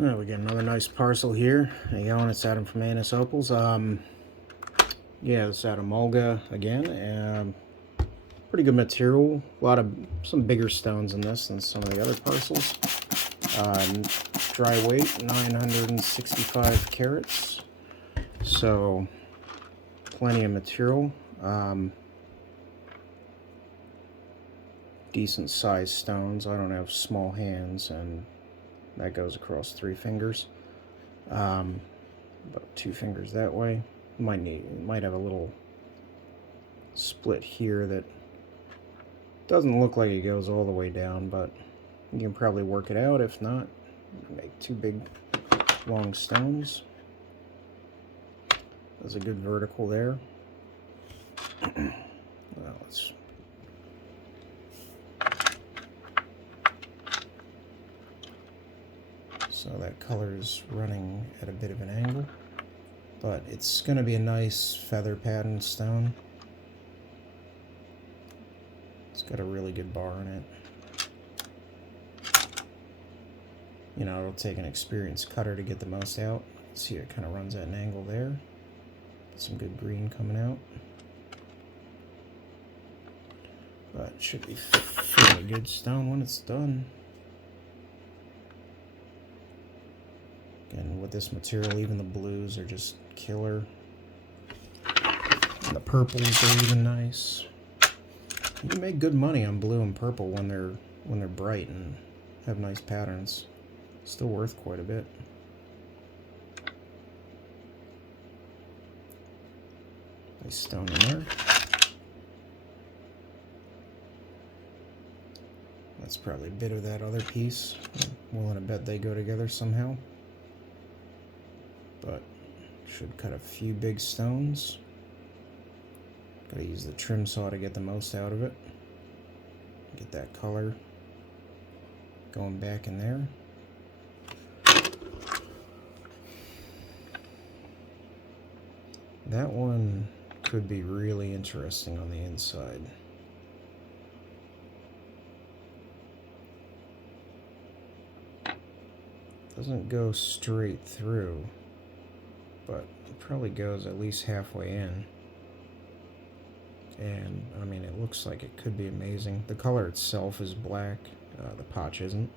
Well, we got another nice parcel here. Hey, going, it's Adam from Anus Opals. Yeah, it's out of Mulga again. Pretty good material. Some bigger stones in this than some of the other parcels. Dry weight, 965 carats. So, plenty of material. Decent sized stones. I don't have small hands, and that goes across 3 fingers. About 2 fingers that way. Might have a little split here that doesn't look like it goes all the way down, but you can probably work it out. If not, make 2 big long stones. There's a good vertical there. Well, so that color is running at a bit of an angle, but it's going to be a nice feather pattern stone. It's got a really good bar in it. You know, it'll take an experienced cutter to get the most out. See, it kind of runs at an angle there. Get some good green coming out. But it should be fairly good stone when it's done. And with this material, even the blues are just killer. And the purples are even nice. You can make good money on blue and purple when they're bright and have nice patterns. Still worth quite a bit. Nice stone in there. That's probably a bit of that other piece. I'm willing to bet they go together somehow. But should cut a few big stones. Gotta use the trim saw to get the most out of it. Get that color going back in there. That one could be really interesting on the inside. Doesn't go straight through, but it probably goes at least halfway in. And I mean, it looks like it could be amazing. The color itself is black, the potch isn't.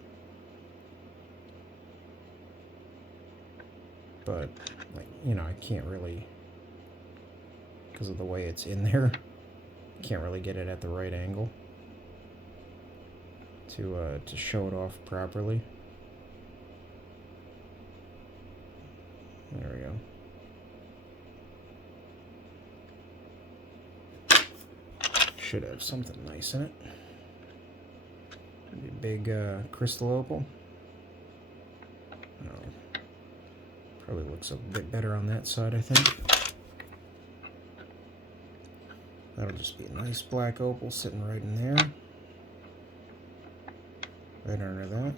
But, like, you know, I can't really, because of the way it's in there, can't really get it at the right angle to show it off properly. There we go. Should have something nice in it. Maybe a big crystal opal. Oh, probably looks a bit better on that side, I think. That'll just be a nice black opal sitting right in there. Right under that.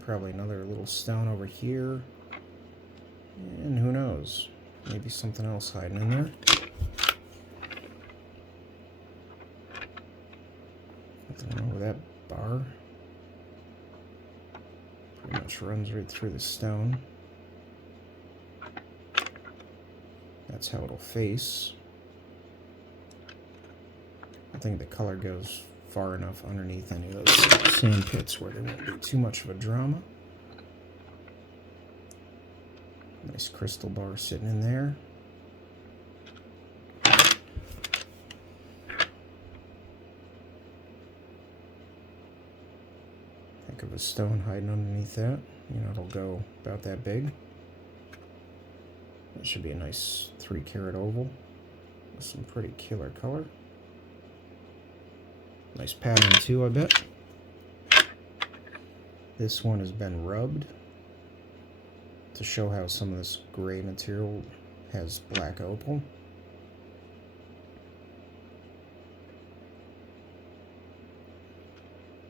Probably another little stone over here. And who knows? Maybe something else hiding in there. Nothing wrong with that bar. Pretty much runs right through the stone. That's how it'll face. I think the color goes far enough underneath any of those sand pits where there won't be too much of a drama. Nice crystal bar sitting in there. Think of a stone hiding underneath that. You know, it'll go about that big. That should be a nice 3-carat oval with some pretty killer color. Nice pattern too, I bet. This one has been rubbed to show how some of this gray material has black opal.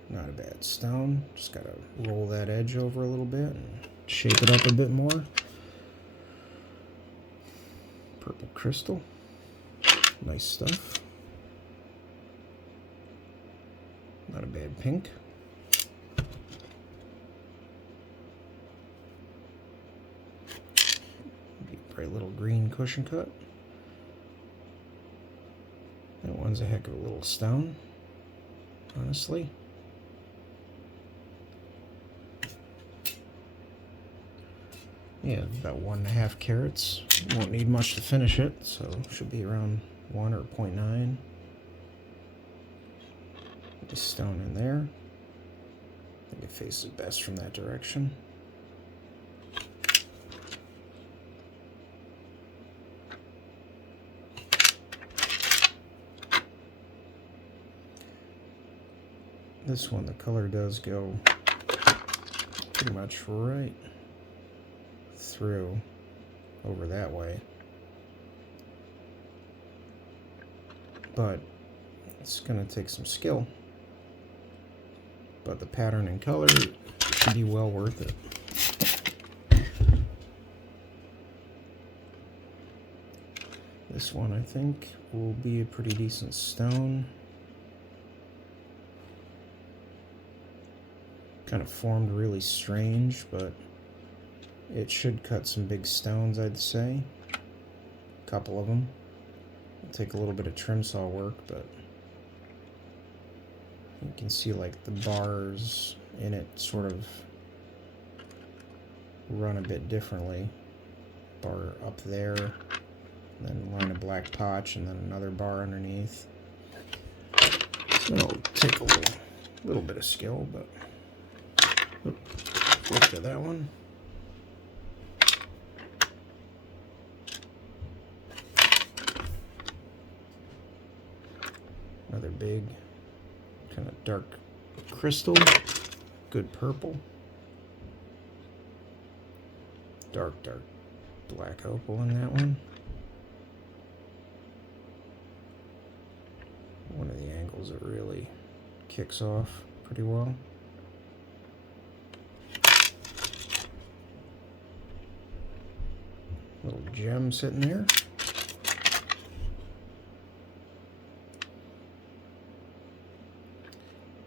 Not a bad stone. Just gotta roll that edge over a little bit and shape it up a bit more. Purple crystal. Nice stuff. Not a bad pink. bright little green cushion cut. That one's a heck of a little stone, honestly. Yeah, about 1.5 carats. Won't need much to finish it, so should be around 1 or 0.9. Put the stone in there. I think it faces best from that direction. This one, the color does go pretty much right through over that way, but it's going to take some skill, but the pattern and color should be well worth it. This one I think will be a pretty decent stone. Kind of formed really strange, but it should cut some big stones, I'd say. A couple of them. It'll take a little bit of trim saw work, but you can see like the bars in it sort of run a bit differently. Bar up there, then a line of black potch, and then another bar underneath. So it'll take a little bit of skill, but look at that one. Another big, kind of dark crystal, good purple. Dark black opal in that one. One of the angles that really kicks off pretty well. Little gem sitting there.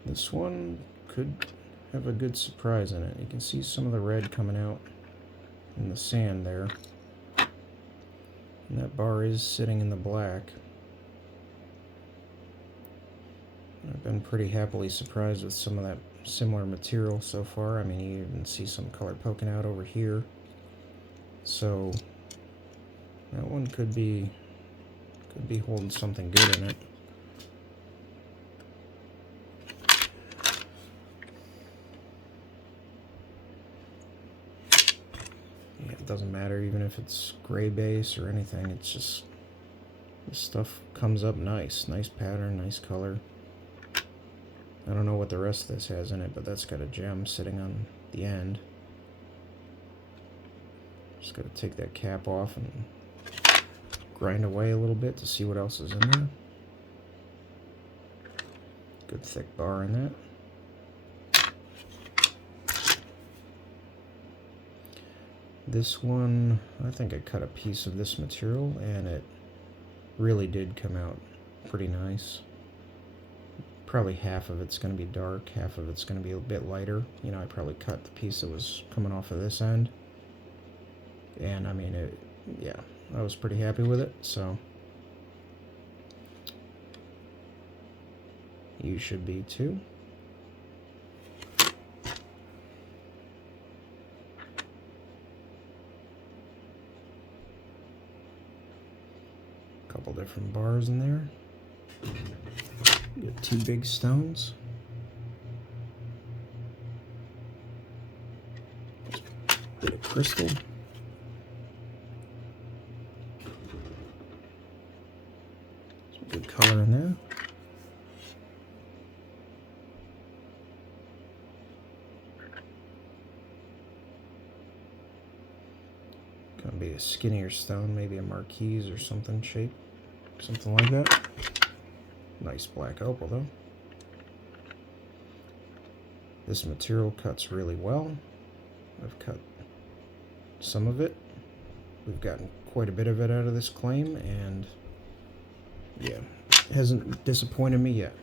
This one could have a good surprise in it. You can see some of the red coming out in the sand there. And that bar is sitting in the black. I've been pretty happily surprised with some of that similar material so far. I mean, you even see some color poking out over here. So that one could be holding something good in it. Yeah, it doesn't matter even if it's gray base or anything. It's just this stuff comes up nice. Nice pattern, nice color. I don't know what the rest of this has in it, but that's got a gem sitting on the end. Just got to take that cap off and grind away a little bit to see what else is in there. Good thick bar in that. This one, I think I cut a piece of this material and it really did come out pretty nice. Probably half of it's going to be dark, half of it's going to be a bit lighter. You know, I probably cut the piece that was coming off of this end. And I mean, yeah, I was pretty happy with it, so you should be too. Couple different bars in there. Got 2 big stones. Bit of crystal. Some good color in there. Gonna be a skinnier stone, maybe a marquise or something shape. Something like that. Nice black opal though. This material cuts really well. I've cut some of it. We've gotten quite a bit of it out of this claim, and yeah, it hasn't disappointed me yet.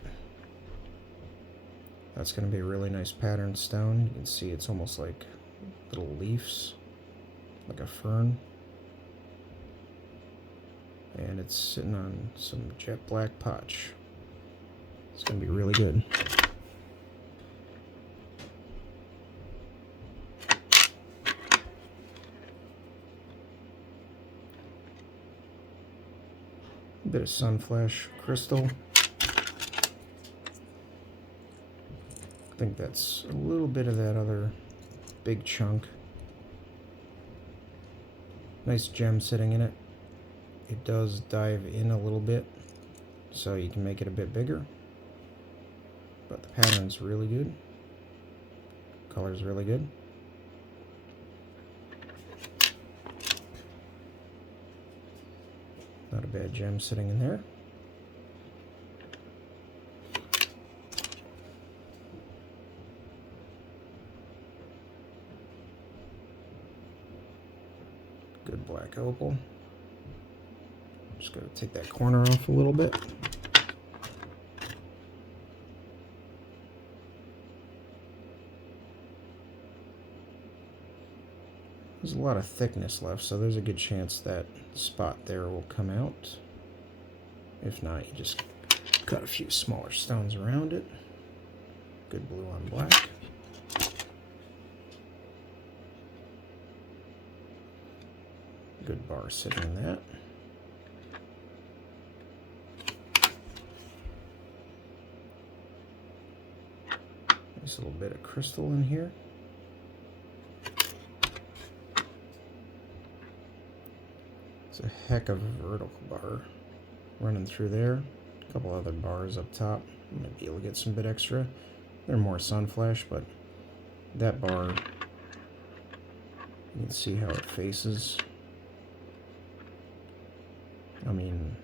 That's going to be a really nice patterned stone. You can see it's almost like little leaves, like a fern. And it's sitting on some jet black potch. It's going to be really good. A bit of sunflash crystal. I think that's a little bit of that other big chunk. Nice gem sitting in it. It does dive in a little bit, so you can make it a bit bigger. But the pattern's really good. Color's really good. Not a bad gem sitting in there. Good black opal. Just gotta take that corner off a little bit. There's a lot of thickness left, so there's a good chance that spot there will come out. If not, you just cut a few smaller stones around it. Good blue on black. Good bar sitting in that. Nice little bit of crystal in here. It's a heck of a vertical bar running through there. A couple other bars up top. Might be able to get some bit extra. They're more sunflash, but that bar, you can see how it faces. I mean,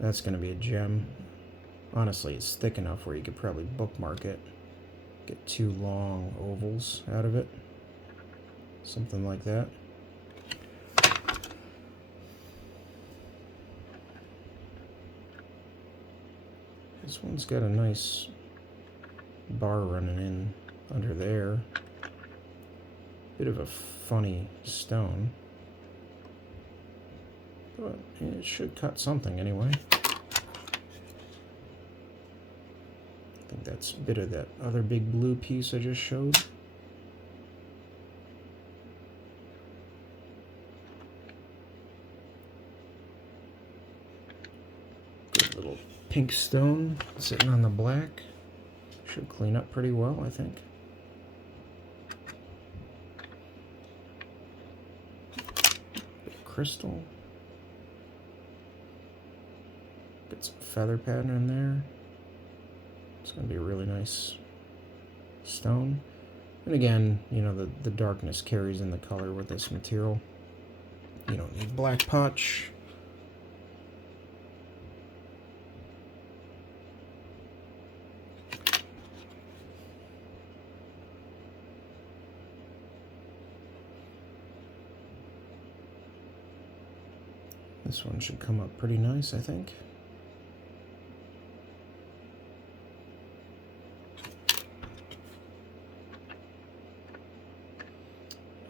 that's going to be a gem. Honestly, it's thick enough where you could probably bookmark it. Get 2 long ovals out of it. Something like that. This one's got a nice bar running in under there. Bit of a funny stone. But it should cut something anyway. I think that's a bit of that other big blue piece I just showed. Good little pink stone sitting on the black. Should clean up pretty well, I think. Bit of crystal. Get some feather pattern in there. It's going to be a really nice stone. And again, you know, the darkness carries in the color with this material. You don't need black potch. This one should come up pretty nice, I think.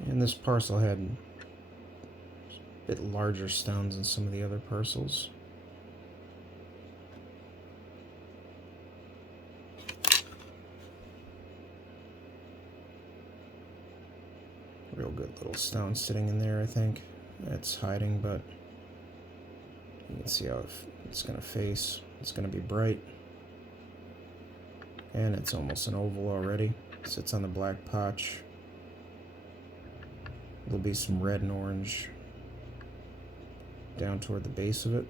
And this parcel had a bit larger stones than some of the other parcels. Real good little stone sitting in there, I think. It's hiding, but you can see how it's going to face. It's going to be bright. And it's almost an oval already. It sits on the black potch. There'll be some red and orange down toward the base of it.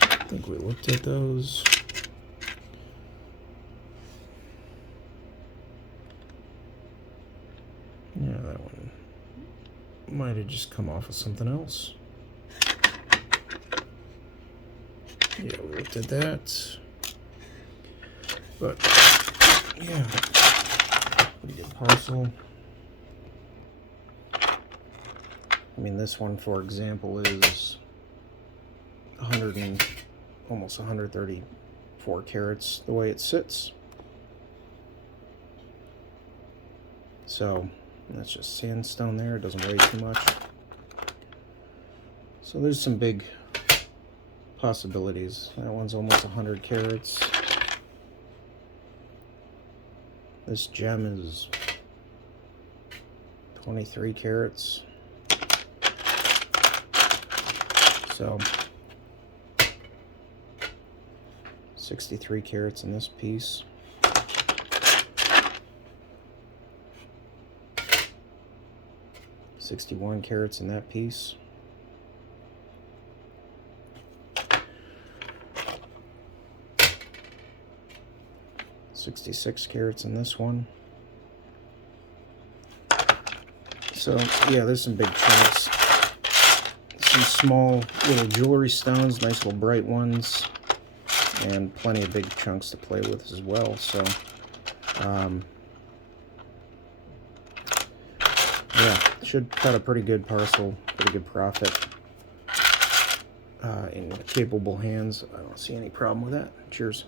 I think we looked at those. Yeah, that one might have just come off of something else. Yeah, we looked at that. But, yeah, pretty good parcel. I mean, this one, for example, is almost 134 4 carats the way it sits. So that's just sandstone there, it doesn't weigh too much. So there's some big possibilities. That one's almost 100 carats. This gem is 23 carats. So 63 carats in this piece. $61 carats in that piece. $66 carats in this one. So yeah, there's some big chunks. Some small little jewelry stones, nice little bright ones, and plenty of big chunks to play with as well. So yeah, should cut a pretty good parcel, pretty good profit in capable hands. I don't see any problem with that. Cheers.